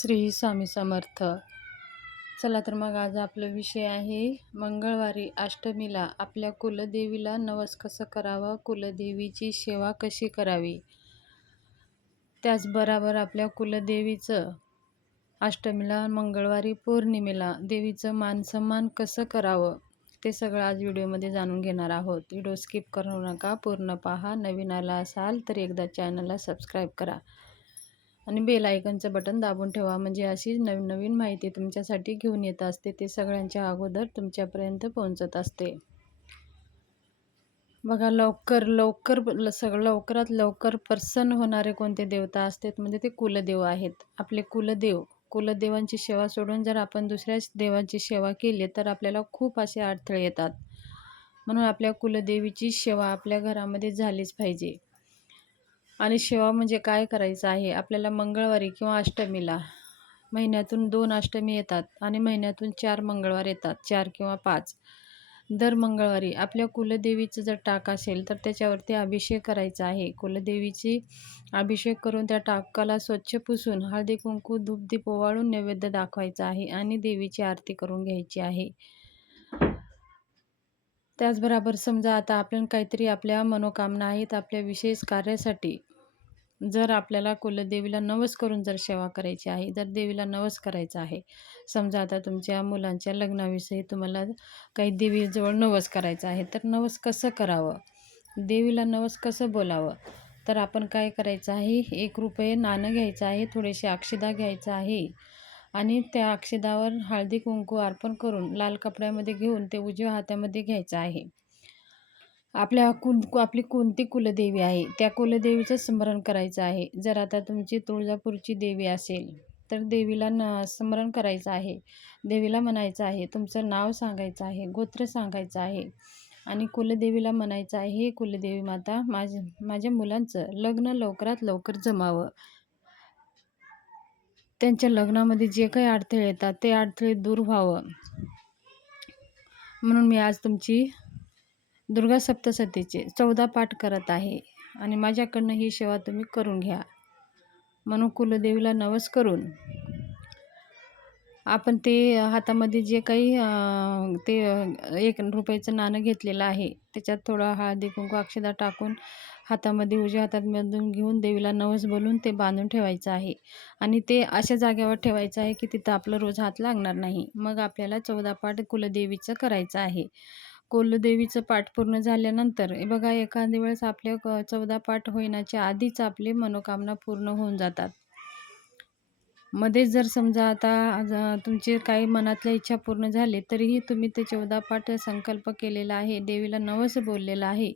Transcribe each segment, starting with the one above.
श्री स्वामी समर्थ. चला तर मग आज आपला विषय आहे मंगळवारी अष्टमीला आपल्या कुलदेवीला नवस कसं करावं? कुलदेवीची सेवा कशी करावी? त्याचबरोबर आपल्या कुलदेवीचं अष्टमीला मंगळवारी पौर्णिमेला देवीचं मानसन्मान कसं करावं? ते सगळं आज व्हिडिओमध्ये जाणून घेणार आहोत. व्हिडिओ स्किप करू नका पूर्ण पहा. नवीन आला असाल तर एकदा चॅनलला सबस्क्राईब करा. आणि बेल आयकनचं बटन दाबून ठेवा. म्हणजे अशी नवीन नवीन माहिती तुमच्यासाठी घेऊन येत असते. ते सगळ्यांच्या अगोदर तुमच्यापर्यंत पोहोचत असते. बघा लवकर लवकर सगळं लवकरात लवकर प्रसन्न होणारे कोणते देवता असतात? म्हणजे ते कुलदेव आहेत. आपले कुलदेव कुलदेवांची सेवा सोडून जर आपण दुसऱ्या देवांची सेवा केली तर आपल्याला खूप असे अडथळे येतात. म्हणून आपल्या कुलदेवीची सेवा आपल्या घरामध्ये झालीच पाहिजे. आणि सेवा म्हणजे काय करायचं आहे? आपल्याला मंगळवारी किंवा अष्टमीला महिन्यातून दोन अष्टमी येतात आणि महिन्यातून चार मंगळवार येतात. चार किंवा पाच. दर मंगळवारी आपल्या कुलदेवीचं जर टाक असेल तर त्याच्यावरती अभिषेक करायचा आहे. कुलदेवीची अभिषेक करून त्या टाकाला स्वच्छ पुसून हळदी कुंकू धूपदीप ओवाळून नैवेद्य दाखवायचा आहे आणि देवीची आरती करून घ्यायची आहे. त्याचबरोबर समजा आता आपण काहीतरी आपल्या मनोकामना आहेत आपल्या विशेष कार्यासाठी जर आपल्याला कुलदेवीला नवस करून जर सेवा करायची आहे जर देवीला नवस करायचा आहे समजा आता तुमच्या मुलांच्या लग्नाविषयी तुम्हाला काही देवीजवळ नवस करायचा आहे तर नवस कसं करावं? देवीला नवस कसं बोलावं? तर आपण काय करायचं आहे? एक रुपये नाणं घ्यायचं आहे थोडेसे अक्षदा घ्यायचं आहे आणि त्या अक्षदावर हळदी कुंकू अर्पण करून लाल कपड्यामध्ये घेऊन ते उजव्या हातामध्ये घ्यायचं आहे. आपल्या कुण आपली कोणती कुलदेवी आहे त्या कुलदेवीचं स्मरण करायचं आहे. जर आता तुमची तुळजापूरची देवी असेल तर देवीला न स्मरण करायचं आहे. देवीला म्हणायचं आहे तुमचं नाव सांगायचं आहे गोत्र सांगायचं आहे. आणि कुलदेवीला म्हणायचं आहे "हे कुलदेवी माता माझ्या माझ्या मुलांचं लग्न लवकरात लवकर जमावं. त्यांच्या लग्नामध्ये जे काही अडथळे येतात ते अडथळे दूर व्हावं. म्हणून मी आज तुमची दुर्गा सप्तशतीचे चौदा पाठ करत आहे आणि माझ्याकडनं ही सेवा तुम्ही करून घ्या. म्हणून कुलदेवीला नवस करून आपण ते हातामध्ये जे काही ते एक रुपयाचं नाणं घेतलेलं आहे त्याच्यात थोडा हळदी कुंकू अक्षदा टाकून हातामध्ये उजव्या हातामधून घेऊन देवीला नवस बोलून ते बांधून ठेवायचं आहे. आणि ते अशा जागेवर ठेवायचं आहे की तिथं आपलं रोज हात लागणार नाही. मग आपल्याला चौदा पाठ कुलदेवीचं करायचं आहे. कुलदेवीचं पाठ पूर्ण झाल्यानंतर हे बघा एखाद्या वेळेस आपल्या क- चौदा पाठ होण्याच्या आधीच आपली मनोकामना पूर्ण होऊन जातात. मध्येच जर समजा आता ज- तुमची काही मनातल्या इच्छा पूर्ण झाली तरीही तुम्ही ते चौदा पाठ संकल्प केलेला आहे देवीला नवस बोललेलं आहे.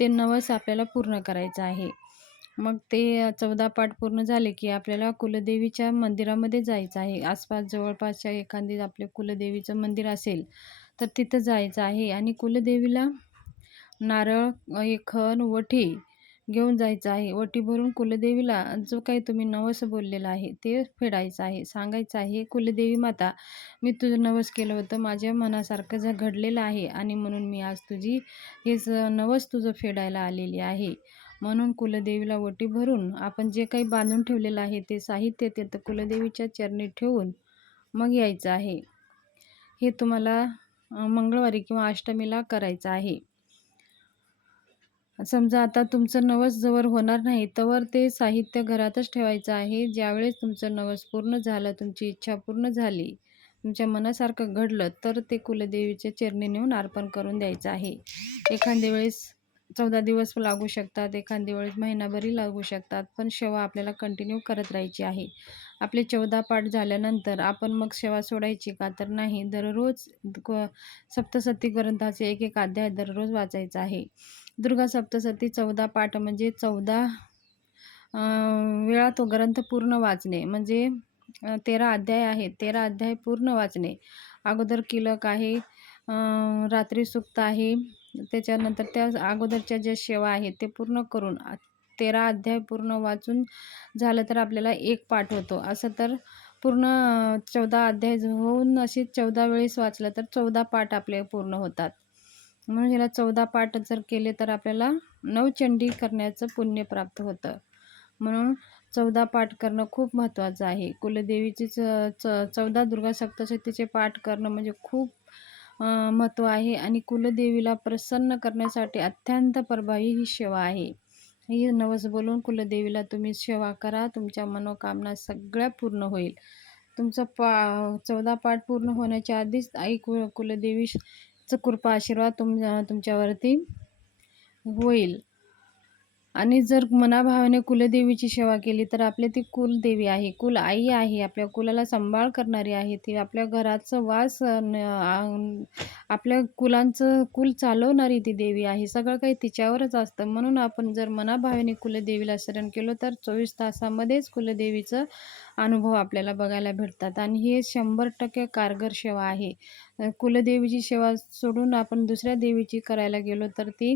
ते नवस आपल्याला पूर्ण करायचं आहे. मग ते चौदा पाठ पूर्ण झाले की आपल्याला कुलदेवीच्या मंदिरामध्ये जायचं आहे. आसपास जवळपासच्या एखादी आपले कुलदेवीचं मंदिर असेल तर तिथं जायचं आहे. आणि कुलदेवीला नारळ एक खण वठी घेऊन जायचं आहे. वटी भरून कुलदेवीला जो काही तुम्ही नवस बोललेला आहे ते फेडायचं आहे सांगायचं आहे कुलदेवी माता मी तुझं नवस केलं होतं. माझ्या मनासारखं जर घडलेलं आहे आणि म्हणून मी आज तुझी हेच नवस तुझं फेडायला आलेली आहे. म्हणून कुलदेवीला वटी भरून आपण जे काही बांधून ठेवलेलं आहे ते साहित्य ते तर कुलदेवीच्या चरणी ठेवून मग यायचं आहे. हे तुम्हाला मंगळवारी किंवा अष्टमीला करायचं आहे. समजा आता तुमचं नवस जवळ होणार नाही तवर ते साहित्य घरातच ठेवायचं आहे. ज्यावेळेस तुमचं नवस पूर्ण झालं तुमची इच्छा पूर्ण झाली तुमच्या मनासारखं घडलं तर ते कुलदेवीच्या चरणी नेऊन अर्पण करून द्यायचं आहे. एखाद्या वेळेस चौदा दिवस लागू शकतात एखाद्या वेळेस महिनाभरही लागू शकतात पण सेवा आपल्याला कंटिन्यू करत राहायची आहे. आपले चौदा पाठ झाल्यानंतर आपण मग सेवा सोडायची का? तर नाही. दररोज सप्तसती ग्रंथाचे एक एक अध्याय दररोज वाचायचा आहे. दुर्गा सप्तसती चौदा पाठ म्हणजे चौदा वेळा तो ग्रंथ पूर्ण वाचणे. म्हणजे तेरा अध्याय आहेत. तेरा अध्याय पूर्ण वाचणे. अगोदर किलक आहे रात्री सुक्त आहे. त्याच्यानंतर त्या अगोदरच्या ज्या सेवा आहेत ते पूर्ण करून तेरा अध्याय पूर्ण वाचून झालं तर आपल्याला एक पाठ होतो. असं तर पूर्ण चौदा अध्याय होऊन असे चौदा वेळेस वाचलं तर चौदा पाठ आपले पूर्ण होतात. म्हणून ह्याला चौदा पाठ जर केले तर आपल्याला नवचंडी करण्याचं पुण्य प्राप्त होतं. म्हणून चौदा पाठ करणं खूप महत्त्वाचं आहे. कुलदेवीची च च चौदा दुर्गा सप्तशतीचे पाठ करणं म्हणजे खूप महत्त्व आहे आणि कुलदेवीला प्रसन्न करण्यासाठी अत्यंत प्रभावी ही सेवा आहे. ही नवस बोलून कुलदेवीला तुम्ही सेवा करा तुमच्या मनोकामना सगळ्या पूर्ण होईल. तुमचं पा चौदा पाठ पूर्ण होण्याच्या आधीच आई कु कुलदेवीचं कृपा आशीर्वाद तुम तुमच्यावरती होईल. आणि जर मनाभावाने कुलदेवीची सेवा केली तर आपली ती कुलदेवी आहे कुल आई आहे आपल्या कुलाला सांभाळ करणारी आहे ती आपल्या घराचं वास आपल्या कुलांचं कुल चालवणारी ती देवी आहे. सगळं काही तिच्यावरच असतं. म्हणून आपण जर मनाभावाने कुलदेवीला शरण केलं तर चोवीस तासामध्येच कुलदेवीचं अनुभव आपल्याला बघायला भेटतात. आणि हे शंभर टक्के कारगर सेवा आहे. कुलदेवीची सेवा सोडून आपण दुसऱ्या देवीची करायला गेलो तर ती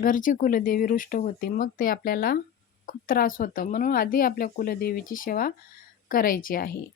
घरची कुलदेवी रुष्ट होते. मग ते आपल्याला खूप त्रास होतं. म्हणून आधी आपल्या कुलदेवीची सेवा करायची आहे.